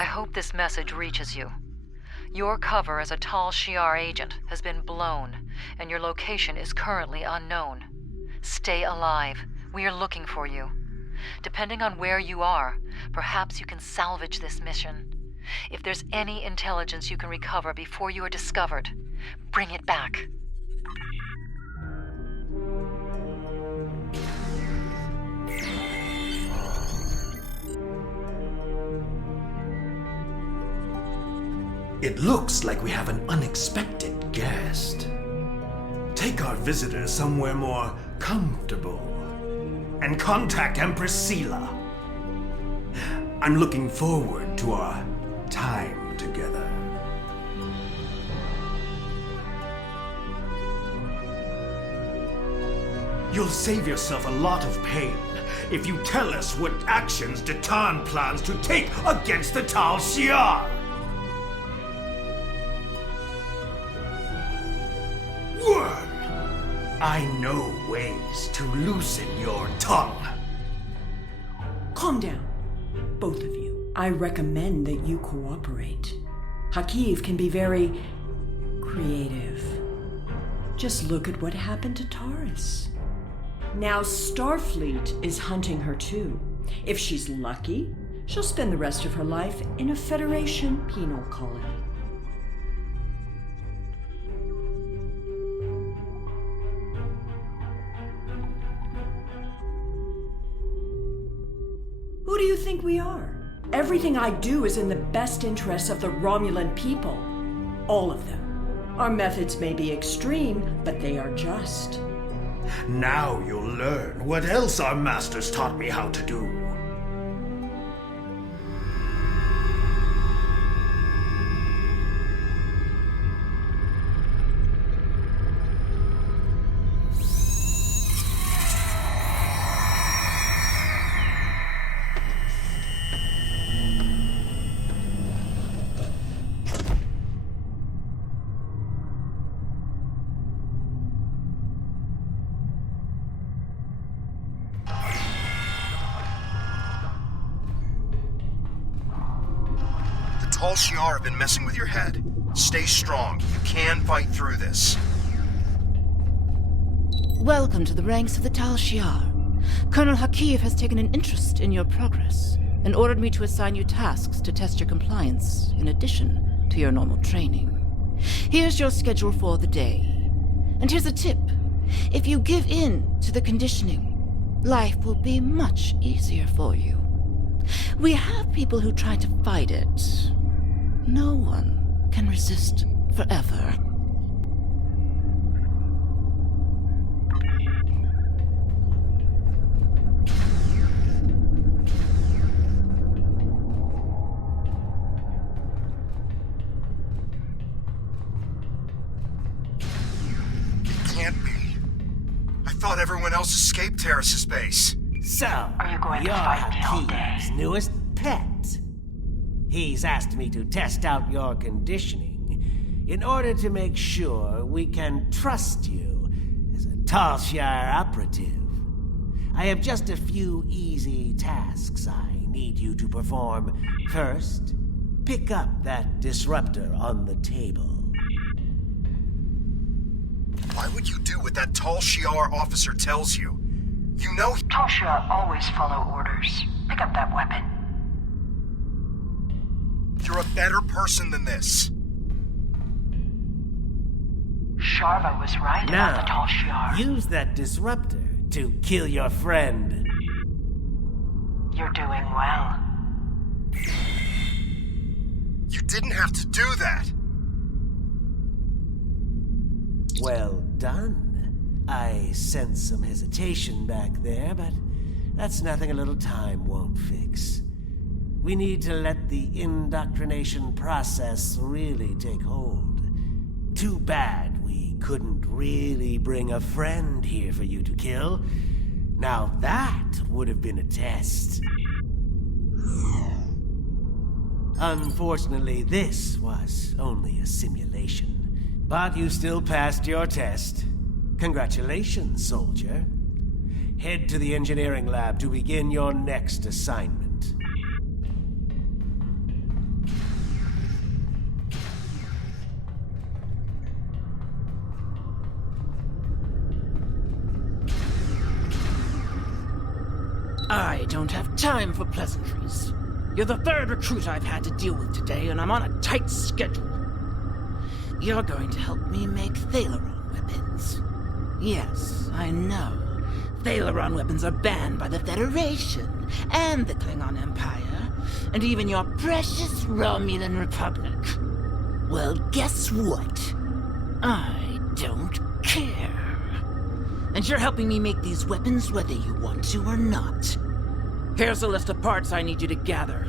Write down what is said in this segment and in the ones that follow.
I hope this message reaches you. Your cover as a Tal Shiar agent has been blown, and your location is currently unknown. Stay alive. We are looking for you. Depending on where you are, perhaps you can salvage this mission. If there's any intelligence you can recover before you are discovered, bring it back. It looks like we have an unexpected guest. Take our visitor somewhere more comfortable and contact Empress Sela. I'm looking forward to our time together. You'll save yourself a lot of pain if you tell us what actions Datan plans to take against the Tal Shiar. Worm, I know ways to loosen your tongue. Calm down, both of you. I recommend that you cooperate. Hakiv can be very creative. Just look at what happened to Taurus. Now Starfleet is hunting her too. If she's lucky, she'll spend the rest of her life in a Federation penal colony. Who do you think we are? Everything I do is in the best interests of the Romulan people. All of them. Our methods may be extreme, but they are just. Now you'll learn what else our masters taught me how to do. Tal Shiar have been messing with your head. Stay strong. You can fight through this. Welcome to the ranks of the Tal Shiar. Colonel Hakiv has taken an interest in your progress and ordered me to assign you tasks to test your compliance, in addition to your normal training. Here's your schedule for the day. And here's a tip. If you give in to the conditioning, life will be much easier for you. We have people who try to fight it. No one can resist forever. It can't be. I thought everyone else escaped Terrace's base. So, Are you going to you're fight me all day? Hakim's newest pet. He's asked me to test out your conditioning in order to make sure we can trust you as a Tal Shiar operative. I have just a few easy tasks I need you to perform. First, pick up that disruptor on the table. Why would you do what that Tal Shiar officer tells you? You know Tal Shiar always follow orders. Pick up that weapon. you're a better person than this. Sharva was right about the Tal Shiar. Use that disruptor to kill your friend. You're doing well. You didn't have to do that. Well done. I sense some hesitation back there, but that's nothing a little time won't fix. We need to let the indoctrination process really take hold. Too bad we couldn't really bring a friend here for you to kill. Now that would have been a test. Unfortunately, this was only a simulation. But you still passed your test. Congratulations, soldier. Head to the engineering lab to begin your next assignment. I don't have time for pleasantries. You're the third recruit I've had to deal with today, and I'm on a tight schedule. You're going to help me make Thalaron weapons. Yes, I know. Thalaron weapons are banned by the Federation and the Klingon Empire, and even your precious Romulan Republic. Well, guess what? I don't care. And you're helping me make these weapons whether you want to or not. Here's a list of parts I need you to gather.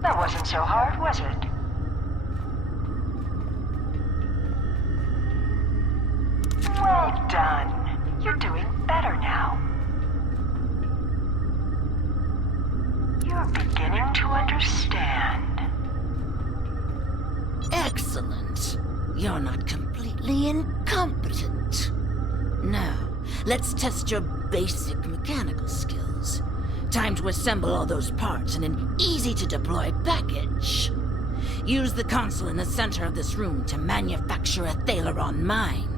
That wasn't so hard, was it? Well done. You're doing better now. You're beginning to understand. Excellent. You're not completely incompetent. Now, let's test your basic mechanical skills. Time to assemble all those parts in an easy-to-deploy package. Use the console in the center of this room to manufacture a Thalaron mine.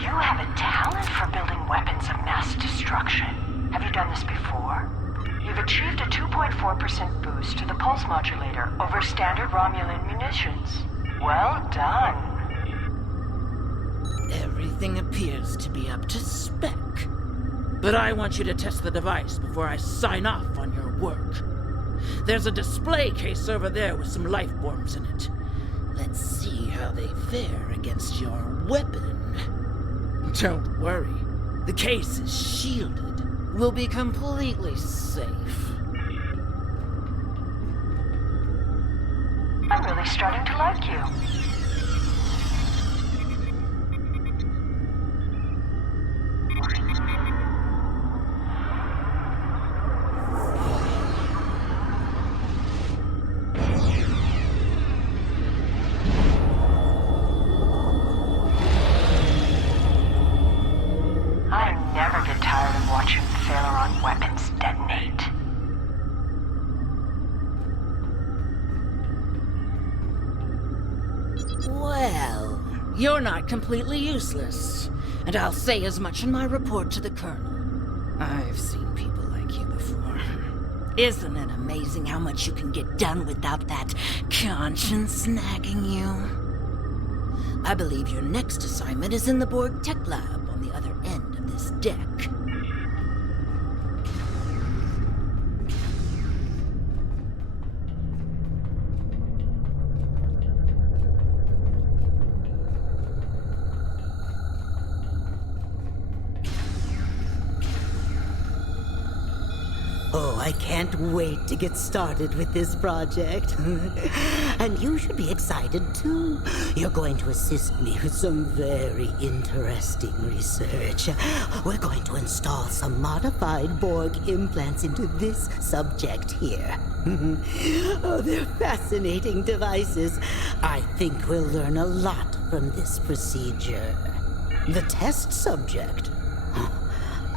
You have a talent for building weapons of mass destruction. Have you done this before? You've achieved a 2.4% boost to the pulse modulator over standard Romulan munitions. Well done. Everything appears to be up to spec. But I want you to test the device before I sign off on your work. There's a display case over there with some life forms in it. Let's see how they fare against your weapon. Don't worry. The case is shielded. We'll be completely safe. I'm really starting to like you. I never get tired of watching Thalaron weapons detonate. Well, you're not completely useless. And I'll say as much in my report to the Colonel. I've seen people like you before. Isn't it amazing how much you can get done without that conscience nagging you? I believe your next assignment is in the Borg Tech Lab on the other end of this deck. Oh, I can't wait to get started with this project. And you should be excited too. You're going to assist me with some very interesting research. We're going to install some modified Borg implants into this subject here. Oh, they're fascinating devices. I think we'll learn a lot from this procedure. The test subject?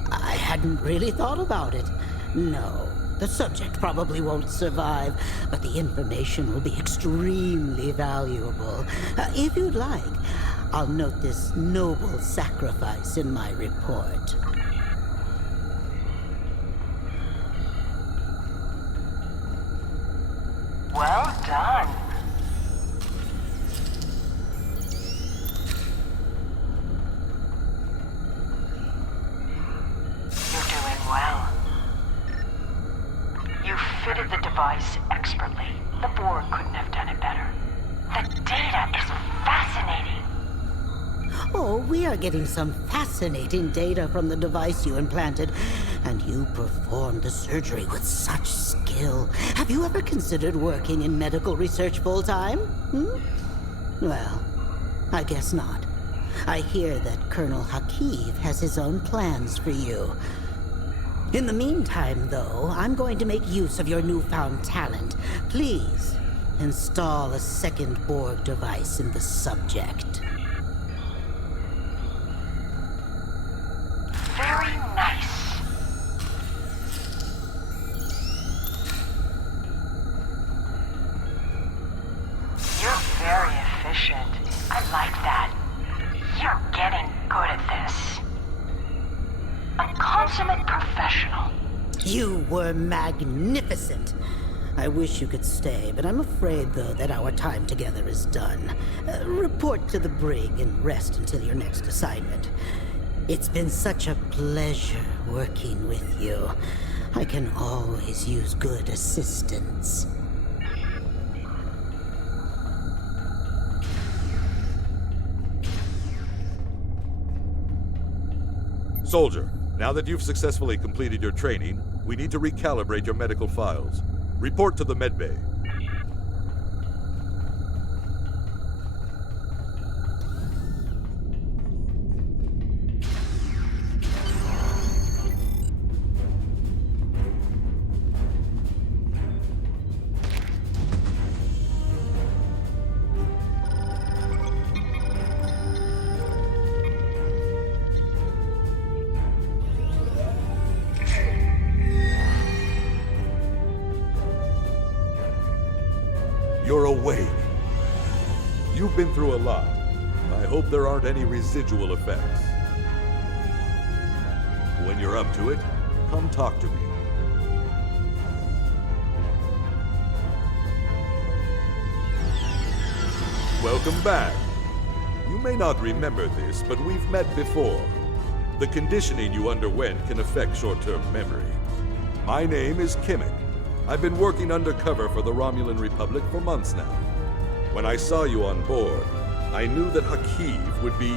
I hadn't really thought about it. No, the subject probably won't survive, but the information will be extremely valuable. If you'd like, I'll note this noble sacrifice in my report. Well done. You're doing well. You fitted the device expertly. The Borg couldn't have done it better. The data is fascinating. Oh, we are getting some fascinating data from the device you implanted, and you performed the surgery with such skill. Have you ever considered working in medical research full-time? Well, I guess not. I hear that Colonel Hakiv has his own plans for you. In the meantime, though, I'm going to make use of your newfound talent. Please, install a second Borg device in the subject. Very nice. You're I like that. You're getting good at this. A consummate professional. You were magnificent. I wish you could stay, but I'm afraid, though, that our time together is done. Report to the brig and rest until your next assignment. It's been such a pleasure working with you. I can always use good assistance. Soldier, now that you've successfully completed your training, we need to recalibrate your medical files. Report to the medbay. You're awake. You've been through a lot. I hope there aren't any residual effects. When you're up to it, come talk to me. Welcome back. You may not remember this, but we've met before. The conditioning you underwent can affect short-term memory. My name is Kimmik. I've been working undercover for the Romulan Republic for months now. When I saw you on board, I knew that Hakiv would be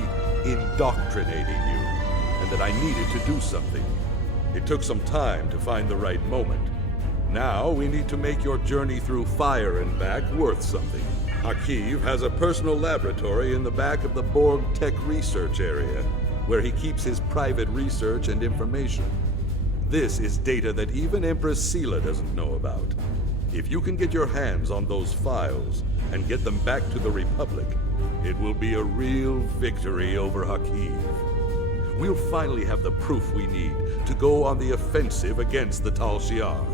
indoctrinating you, and that I needed to do something. It took some time to find the right moment. Now we need to make your journey through fire and back worth something. Hakiv has a personal laboratory in the back of the Borg Tech Research Area, where he keeps his private research and information. This is data that even Empress Sela doesn't know about. If you can get your hands on those files and get them back to the Republic, it will be a real victory over Hakiv. We'll finally have the proof we need to go on the offensive against the Tal Shiar.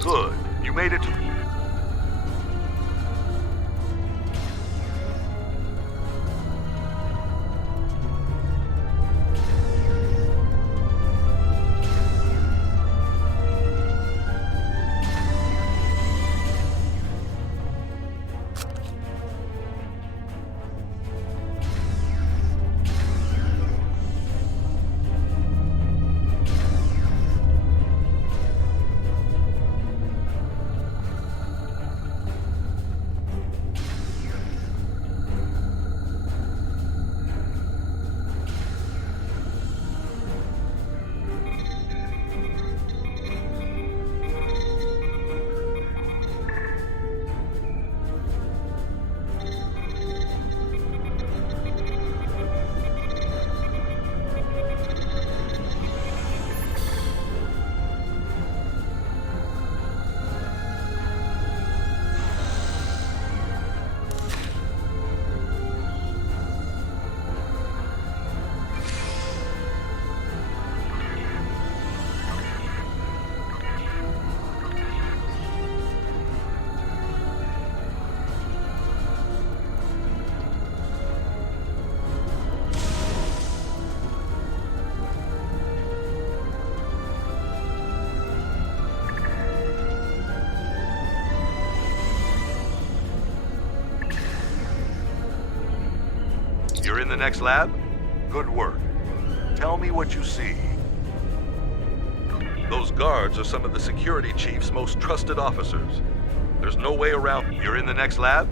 Good. You made it to... You're in the next lab? Good work. Tell me what you see. Those guards are some of the security chief's most trusted officers. There's no way around. You're in the next lab?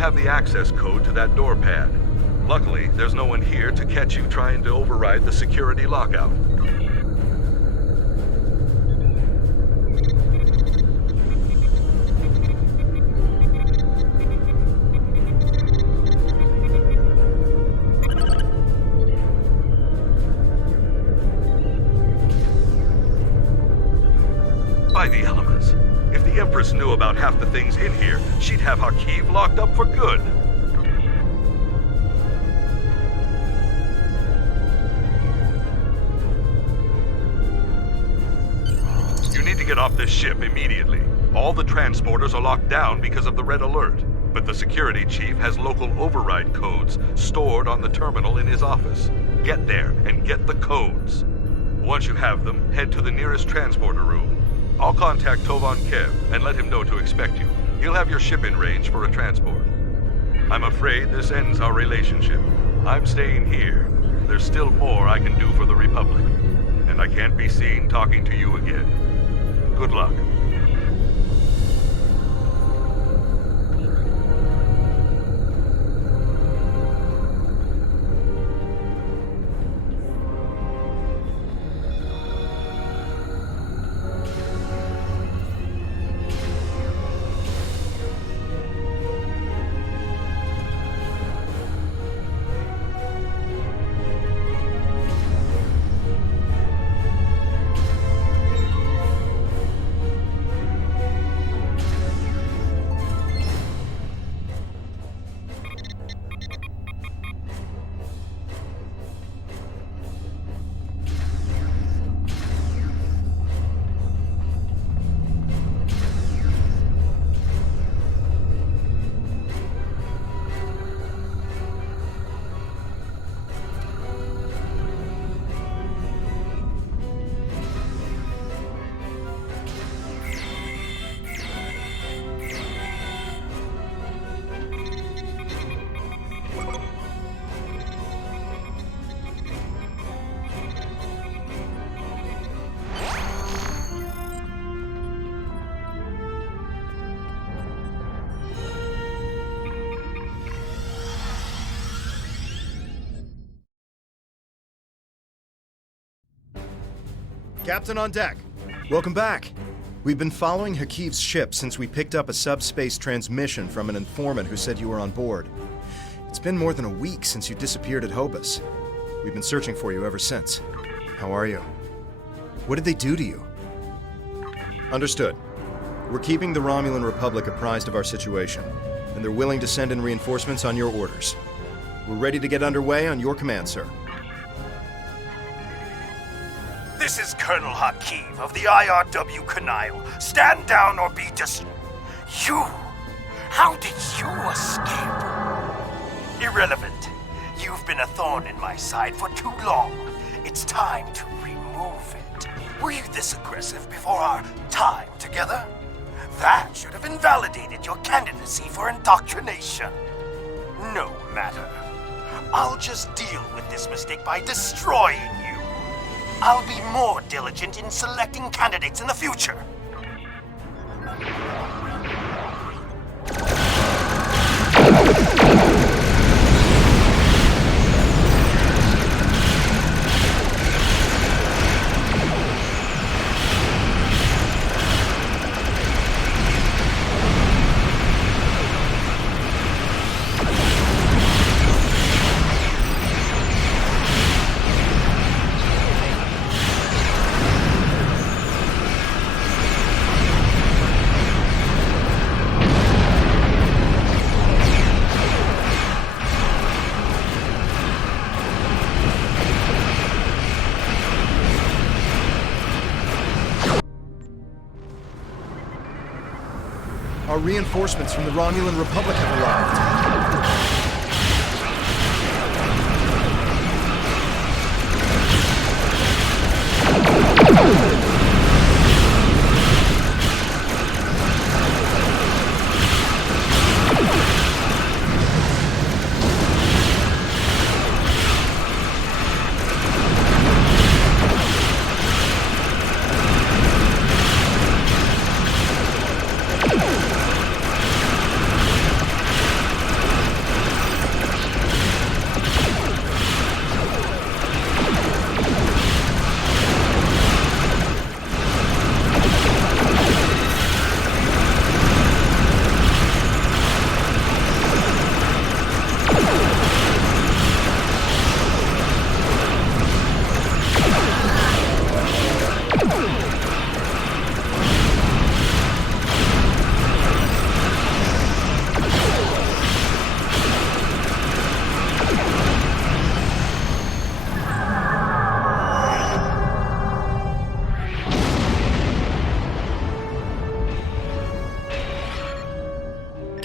have the access code to that door pad. Luckily, there's no one here to catch you trying to override the security lockout. By the elements. If the Empress knew about half the things in here, she'd have Hakiv locked up for good. You need to get off this ship immediately. All the transporters are locked down because of the red alert, but the security chief has local override codes stored on the terminal in his office. Get there and get the codes. Once you have them, head to the nearest transporter room. I'll contact Tovan Kev and let him know to expect you. He'll have your ship in range for a transport. I'm afraid this ends our relationship. I'm staying here. There's still more I can do for the Republic, and I can't be seen talking to you again. Good luck. Captain on deck. Welcome back. We've been following Hakiv's ship since we picked up a subspace transmission from an informant who said you were on board. It's been more than a week since you disappeared at Hobus. We've been searching for you ever since. How are you? What did they do to you? Understood. We're keeping the Romulan Republic apprised of our situation, and they're willing to send in reinforcements on your orders. We're ready to get underway on your command, sir. This is Colonel Hakiv of the IRW Kanile. Stand down or be You! How did you escape? Irrelevant. You've been a thorn in my side for too long. It's time to remove it. Were you this aggressive before our time together? That should have invalidated your candidacy for indoctrination. No matter. I'll just deal with this mistake by destroying you. I'll be more diligent in selecting candidates in the future. Our reinforcements from the Romulan Republic have arrived.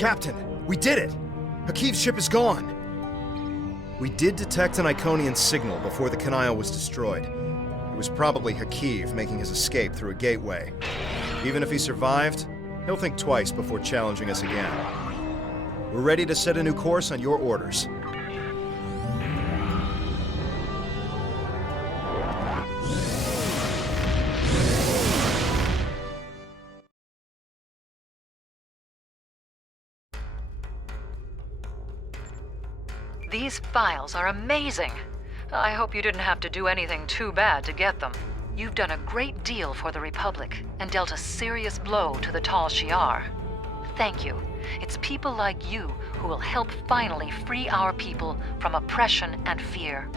Captain, we did it! Hakiv's ship is gone! We did detect an Iconian signal before the Kanile was destroyed. It was probably Hakiv making his escape through a gateway. Even if he survived, he'll think twice before challenging us again. We're ready to set a new course on your orders. These files are amazing. I hope you didn't have to do anything too bad to get them. You've done a great deal for the Republic and dealt a serious blow to the Tal Shiar. Thank you. It's people like you who will help finally free our people from oppression and fear.